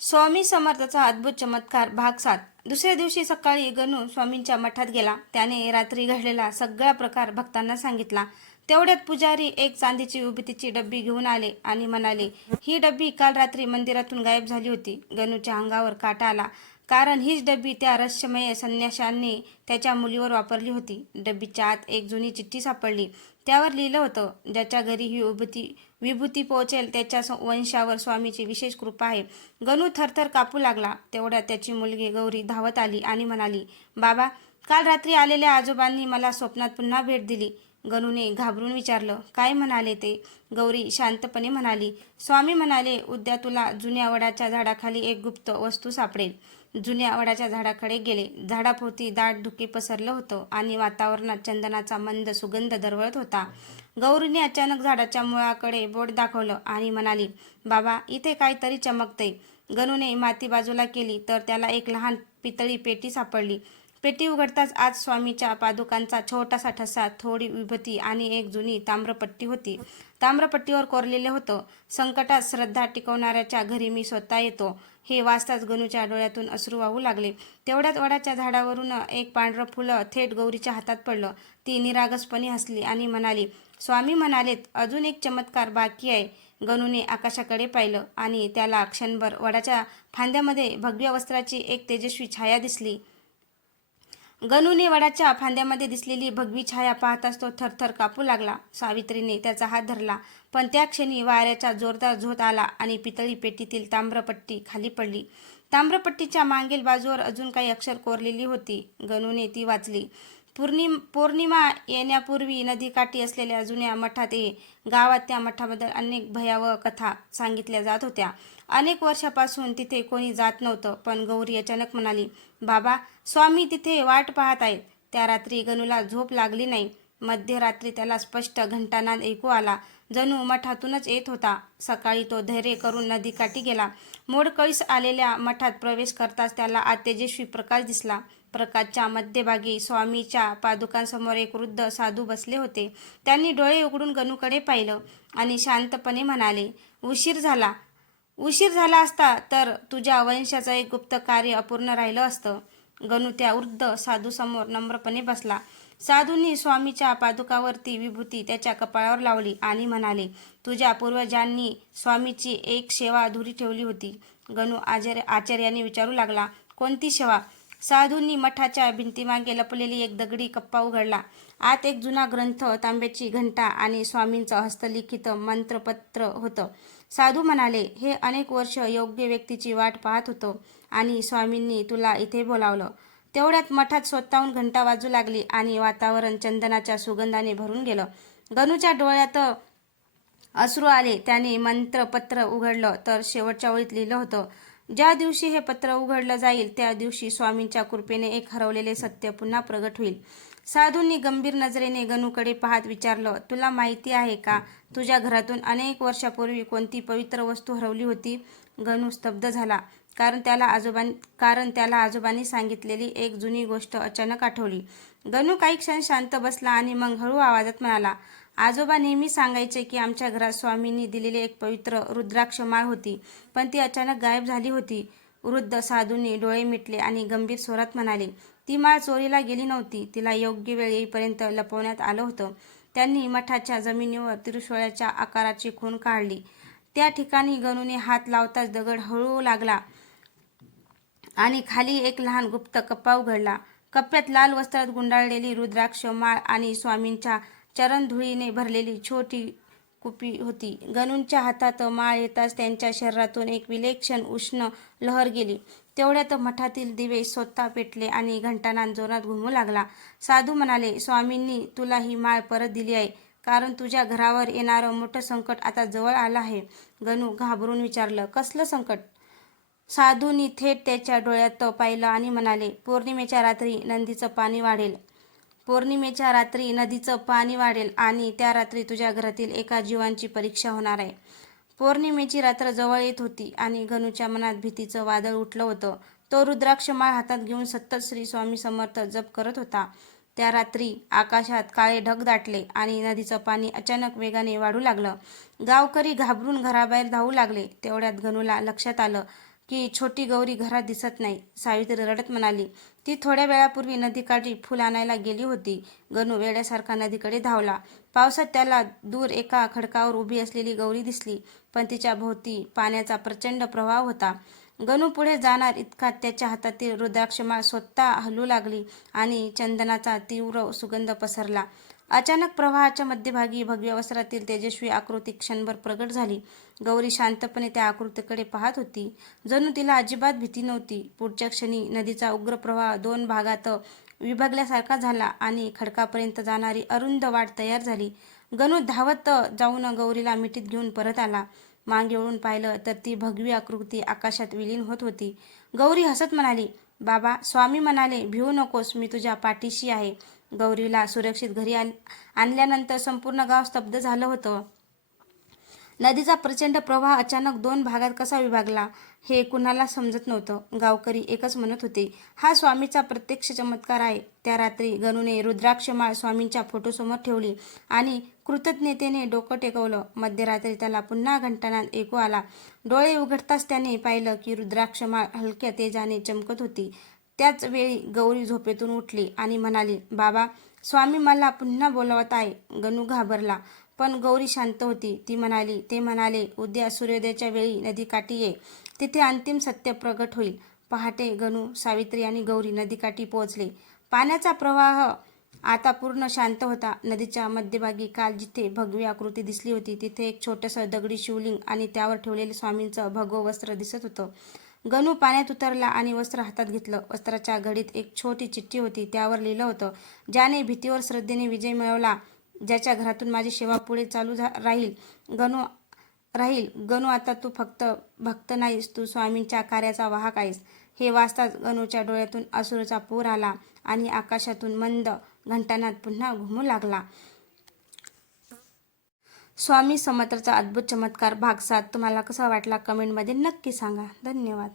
स्वामी समर्थाचा अद्भुत चमत्कार भाग 7. दुसऱ्या दिवशी सकाळी गणू स्वामींच्या मठात गेला. त्याने रात्री घडलेला सगळा प्रकार भक्तांना सांगितला. तेवढ्यात पुजारी एक चांदीची उबीतीची डब्बी घेऊन आले आणि म्हणाले, ही डब्बी काल रात्री मंदिरातून गायब झाली होती. गणूच्या अंगावर काटा आला, कारण हीच डब्बी त्या रहस्यमय संन्याशांनी त्याच्या मुलीवर वापरली होती. डब्बीच्या आत एक जुनी चिठ्ठी सापडली. त्यावर लिहिलं होतं, ज्याच्या घरी ही विभूती पोहोचेल त्याच्या वंशावर स्वामीची विशेष कृपा आहे. गणू थरथर कापू लागला. तेवढ्यात त्याची मुलगी गौरी धावत आली आणि म्हणाली, बाबा, काल रात्री आलेल्या आजोबांनी मला स्वप्नात पुन्हा भेट दिली. गणूने घाबरून विचारलं, काय म्हणाले ते? गौरी शांतपणे म्हणाली, स्वामी म्हणाले, उद्या तुला जुन्या वडाच्या झाडाखाली एक गुप्त वस्तू सापडेल. जुन्या वडाच्या झाडाकडे गेले. झाडाभोवती दाट धुके पसरलं होतं आणि वातावरणात चंदनाचा मंद सुगंध दरवळत होता. गौरीने अचानक झाडाच्या मुळाकडे बोट दाखवलं आणि म्हणाली, बाबा, इथे काहीतरी चमकतंय. गणूने माती बाजूला केली तर त्याला एक लहान पितळी पेटी सापडली. पेटी उघडताच आत स्वामीच्या पादुकांचा छोटासा ठसा, थोडी विभूती आणि एक जुनी ताम्रपट्टी होती. ताम्रपट्टीवर कोरलेलं होतं, संकटात श्रद्धा टिकवणाऱ्याच्या घरी मी स्वतः येतो. हे वाचताच गणूच्या डोळ्यातून अश्रू वाहू लागले. तेवढ्यात वडाच्या झाडावरून एक पांढरं फुलं थेट गौरीच्या हातात पडलं. ती निरागसपणे हसली आणि म्हणाली, स्वामी म्हणालेत, अजून एक चमत्कार बाकी आहे. गणूने आकाशाकडे पाहिलं आणि त्याला क्षणभर वडाच्या फांद्यामध्ये भगव्या वस्त्राची एक तेजस्वी छाया दिसली. गणूने वडाच्या फांद्यामध्ये दिसलेली भगवी छाया पाहताच तो थरथर कापू लागला. सावित्रीने त्याचा हात धरला, पण त्या क्षणी वाऱ्याचा जोरदार झोत आला आणि पितळी पेटीतील ताम्रपट्टी खाली पडली. ताम्रपट्टीच्या मागील बाजूवर अजून काही अक्षर कोरलेली होती. गणूने ती वाचली. पौर्णिमा येण्यापूर्वी नदीकाठी असलेल्या जुन्या मठात ये. गावात त्या मठाबद्दल अनेक भयावह कथा सांगितल्या जात होत्या. अनेक वर्षापासून तिथे कोणी जात नव्हतं. पण गौरी अचानक म्हणाली, बाबा, स्वामी तिथे वाट पाहत आहेत. त्या रात्री गणूला झोप लागली नाही. मध्यरात्री त्याला स्पष्ट घंटानाद ऐकू आला, जणू मठातूनच येत होता. सकाळी तो धैर्य करून नदीकाठी गेला. मोडकळीस आलेल्या मठात प्रवेश करताच त्याला आत तेजस्वी प्रकाश दिसला. प्रकाशच्या मध्यभागी स्वामीच्या पादुकांसमोर एक वृद्ध साधू बसले होते. त्यांनी डोळे उघडून गणूकडे पाहिलं आणि शांतपणे म्हणाले, उशीर झाला असता तर तुझ्या वंशाचं एक गुप्त कार्य अपूर्ण राहिलं असतं. गणू त्या वृद्ध साधूसमोर नम्रपणे बसला. साधूंनी स्वामीच्या पादुकावरती विभूती त्याच्या कपाळावर लावली आणि म्हणाले, तुझ्या पूर्वजांनी स्वामीची एक सेवा अधुरी ठेवली होती. गणू आश्चर्याने विचारू लागला, कोणती सेवा? साधूंनी मठाच्या भिंतीमागे लपलेली एक दगडी कप्पा उघडला. आत एक जुना ग्रंथ, तांब्याची घंटा आणि स्वामींचं हस्तलिखित मंत्रपत्र होतं. साधू म्हणाले, हे अनेक वर्ष योग्य व्यक्तीची वाट पाहत होतो आणि स्वामींनी तुला इथे बोलावलं. तेवढ्यात मठात स्वतःहून घंटा वाजू लागली आणि वातावरण चंदनाच्या सुगंधाने भरून गेलं. गणूच्या डोळ्यात अश्रू आले. त्याने मंत्रपत्र उघडलं तर शेवटच्या ओळीत लिहिलं होतं, ज्या दिवशी हे पत्र उघडलं जाईल त्या दिवशी स्वामींच्या कृपेने एक हरवलेले सत्य पुन्हा प्रगट होईल. साधूंनी गंभीर नजरेने गणूकडे पाहत विचारलं, तुला माहिती आहे का, तुझ्या घरातून अनेक वर्षापूर्वी कोणती पवित्र वस्तू हरवली होती? गणू स्तब्ध झाला, कारण त्याला आजोबांनी सांगितलेली एक जुनी गोष्ट अचानक आठवली. गणू काही क्षण शांत बसला आणि मग हळू आवाजात म्हणाला, आजोबा नेहमी सांगायचे की आमच्या घरात स्वामींनी दिलेली एक पवित्र रुद्राक्ष माळ होती, पण ती अचानक गायब झाली होती. वृद्ध साधूंनी डोळे मिटले आणि गंभीर स्वरात म्हणाले, ती माळ चोरीला गेली नव्हती, तिला योग्य वेळ येईपर्यंत लपवण्यात आलं होतं. त्यांनी मठाच्या जमिनीवर त्रिशूळाच्या आकाराची खूण काढली. त्या ठिकाणी गणूने हात लावताच दगड हळू लागला आणि खाली एक लहान गुप्त कप्पा उघडला. कप्प्यात लाल वस्त्रात गुंडाळलेली रुद्राक्ष माळ आणि स्वामींच्या चरणधुळीने भरलेली छोटी कुपी होती. गणूंच्या हातात माळ येताच त्यांच्या शरीरातून एक विलक्षण उष्ण लहर गेली. तेवढ्यात मठातील दिवे स्वतः पेटले आणि घंटानाद जोरात घुमू लागला. साधू म्हणाले, स्वामींनी तुला ही माळ परत दिली आहे, कारण तुझ्या घरावर येणारं मोठं संकट आता जवळ आलं आहे. गणू घाबरून विचारलं, कसलं संकट? साधूंनी थेट त्याच्या डोळ्यात पाहिलं आणि म्हणाले, पौर्णिमेच्या रात्री नदीचं पाणी वाढेल आणि त्या रात्री तुझ्या घरातील एका जीवांची परीक्षा होणार आहे. पौर्णिमेची रात्र जवळ येत होती आणि गणूच्या मनात भीतीचं वादळ उठलं होतं. तो रुद्राक्ष माळ हातात घेऊन सतत श्री स्वामी समर्थ जप करत होता. त्या रात्री आकाशात काळे ढग दाटले आणि नदीचं पाणी अचानक वेगाने वाढू लागलं. गावकरी घाबरून घराबाहेर धावू लागले. तेवढ्यात गणूला लक्षात आलं, की छोटी गौरी घरात दिसत नाही. सावित्री रडत म्हणाली, ती थोड्या वेळापूर्वी नदीकाठी फूल आणायला गेली होती. गणू वेड्यासारखा नदीकडे धावला. पावसात त्याला दूर एका खडकावर उभी असलेली गौरी दिसली, पण तिच्या भोवती पाण्याचा प्रचंड प्रवाह होता. गणू पुढे जाणार इतका त्याच्या हातातील रुद्राक्षमाळ स्वतः हलू लागली आणि चंदनाचा तीव्र सुगंध पसरला. अचानक प्रवाहाच्या मध्यभागी भगव्या वस्त्रातील तेजस्वी आकृती क्षणभर प्रगट झाली. गौरी शांतपणे त्या आकृतीकडे पाहत होती, जणू तिला अजिबात भीती नव्हती. पुढच्या क्षणी नदीचा उग्र प्रवाह 2 भागात विभागल्यासारखा झाला आणि खडकापर्यंत जाणारी अरुंद वाट तयार झाली. गणू धावत जाऊन गौरीला मिठीत घेऊन परत आला. मागे वळून पाहिलं तर ती भगवी आकृती आकाशात विलीन होत होती. गौरी हसत म्हणाली, बाबा, स्वामी म्हणाले, भिवू नकोस, मी तुझ्या पाठीशी आहे. गौरीला सुरक्षित घरी आणल्यानंतर संपूर्ण गाव स्तब्ध झालं होतं. नदीचा प्रचंड प्रवाह अचानक 2 भागात कसा विभागला हे कुणाला समजत नव्हतं. गावकरी एकच म्हणत होते, हा स्वामीचा प्रत्यक्ष चमत्कार आहे. त्या रात्री गणूने रुद्राक्षमाळ स्वामींच्या फोटोसमोर ठेवली आणि कृतज्ञतेने डोकं टेकवलं. मध्यरात्री त्याला पुन्हा घंटानाद ऐकू आला. डोळे उघडताच त्याने पाहिलं की रुद्राक्षमाळ हलक्या तेजाने चमकत होती. त्याच वेळी गौरी झोपेतून उठली आणि म्हणाली, बाबा, स्वामी मला पुन्हा बोलवत आहे. गणू घाबरला, पण गौरी शांत होती. ते म्हणाले, उद्या सूर्योदयाच्या वेळी नदीकाठी ये, तिथे अंतिम सत्य प्रगट होईल. पहाटे गणू, सावित्री आणि गौरी नदीकाठी पोहोचले. पाण्याचा प्रवाह आता पूर्ण शांत होता. नदीच्या मध्यभागी काल जिथे भगवी आकृती दिसली होती, तिथे एक छोटंसं दगडी शिवलिंग आणि त्यावर ठेवलेलं स्वामींचं भगवं वस्त्र दिसत होतं. गणू पाण्यात उतरला आणि वस्त्र हातात घेतलं. वस्त्राच्या घडीत एक छोटी चिठ्ठी होती. त्यावर लिहिलं होतं, ज्याने भीतीवर श्रद्धेने विजय मिळवला, ज्याच्या घरातून माझी सेवा पुढे चालू राहील. गणू, आता तू फक्त भक्त नाहीस, तू स्वामींच्या कार्याचा वाहक आहेस. हे वाचताच गणूच्या डोळ्यातून अश्रूचा पूर आला आणि आकाशातून मंद घंटानाद पुन्हा घुमू लागला. स्वामी समर्थांचा अद्भुत चमत्कार भाग 7 तुम्हाला कसा वाटला कमेंटमध्ये नक्की सांगा. धन्यवाद.